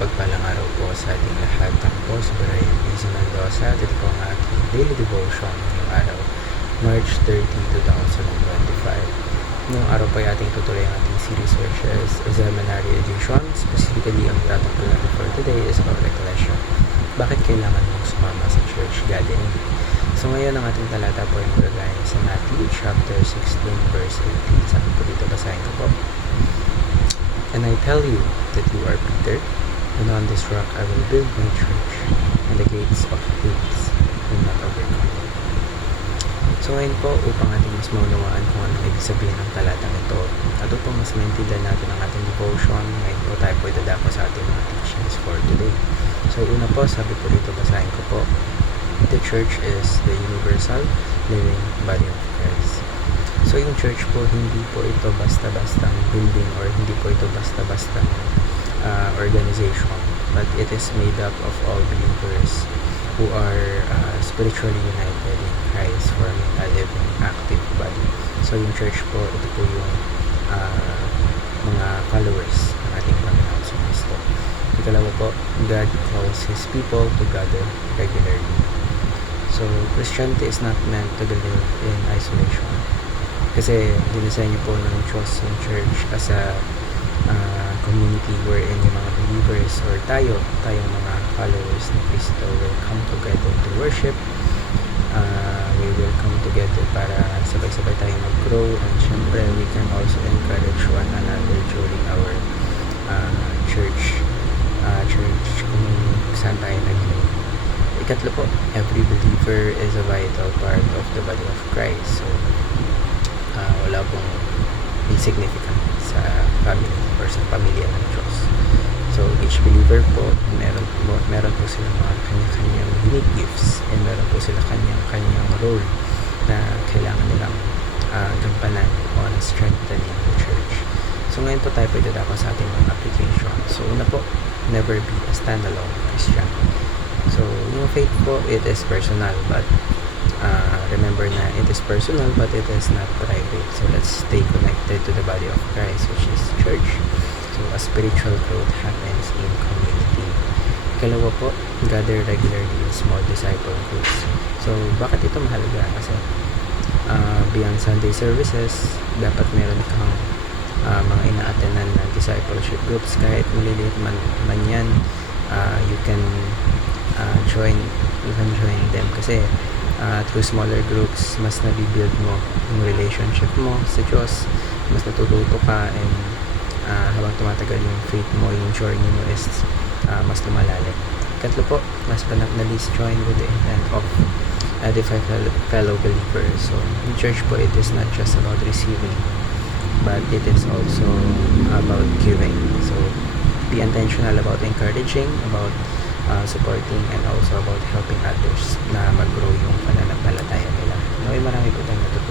Mapagpalang araw po sa ating lahat. Ako po si Brian Easy Mendoza at ito po ang ating daily devotion ngayong araw, March 30, 2025. Ngayong araw po ay ating tutuloy ang ating series which is Seminary Edition. Specifically, ang tatungkol natin for today is about Ecclesia. Bakit kailangan mong sumama sa church gathering? So ngayon ang ating talata po ay magagaya sa Matthew chapter 16 verse 18. Sabi po dito, basahin ko po. And I tell you that you are Peter, and on this rock I will build my church, and the gates of Hades will not overcome it. So ngayon po, upang ating mas maunawaan kung ano ibig sabihin ng talatang ito, at upang mas maintindihan natin ang ating devotion, ngayon po tayo po idadako sa ating mga teachings for today. So una po, sabi po dito, basahin ko po, the church is the universal living body of Christ. So yung church po, hindi po ito basta-bastang building or hindi po ito basta-bastang organization, but it is made up of all believers who are spiritually united in Christ, forming a living, active body. So yung church po, ito po yung mga followers ng ating Panginoon sa Kristo. Ikalawa po, God calls His people to gather regularly. So Christianity is not meant to be lived in isolation. Kasi dinisenyo po ng Diyos yung church as a community wherein yung mga believers or tayong mga followers ni Kristo will come together to worship. We will come together para sabay-sabay tayong mag-grow, and syempre we can also encourage one another during our church kung saan tayo nag-grow. Ikatlo po, every believer is a vital part of the body of Christ. So wala pong insignificant sa family or sa pamilya ng Diyos. So each believer po, meron po silang mga kanya-kanyang unique gifts, and meron po sila kanya-kanyang role na kailangan nilang gampanan on strengthening the church. So ngayon po tayo pwede dako sa ating mga application. So una po, never be a standalone Christian. So yung faith po, it is personal, but remember na it is personal but it is not private. So let's stay connected to the body of Christ, which is church. So a spiritual growth happens in community. Ikalawa po, gather regularly in small disciple groups. So bakit ito mahalaga? Kasi beyond Sunday services, dapat meron kang mga ina-attendan na discipleship groups. Kahit maliliit man yan, you can join them kasi through smaller groups, mas nabibuild mo yung relationship mo sa Diyos, mas natututo ka, and habang tumatagal yung faith mo, yung journey mo is mas lumalalim. Katlo po, last but not least, join with the intent of edify fellow believers. So in church po, it is not just about receiving, but it is also about giving. So be intentional about encouraging, about supporting, and also about helping others na mag-grow yung pananampalataya nila. Marami po tayong natutunan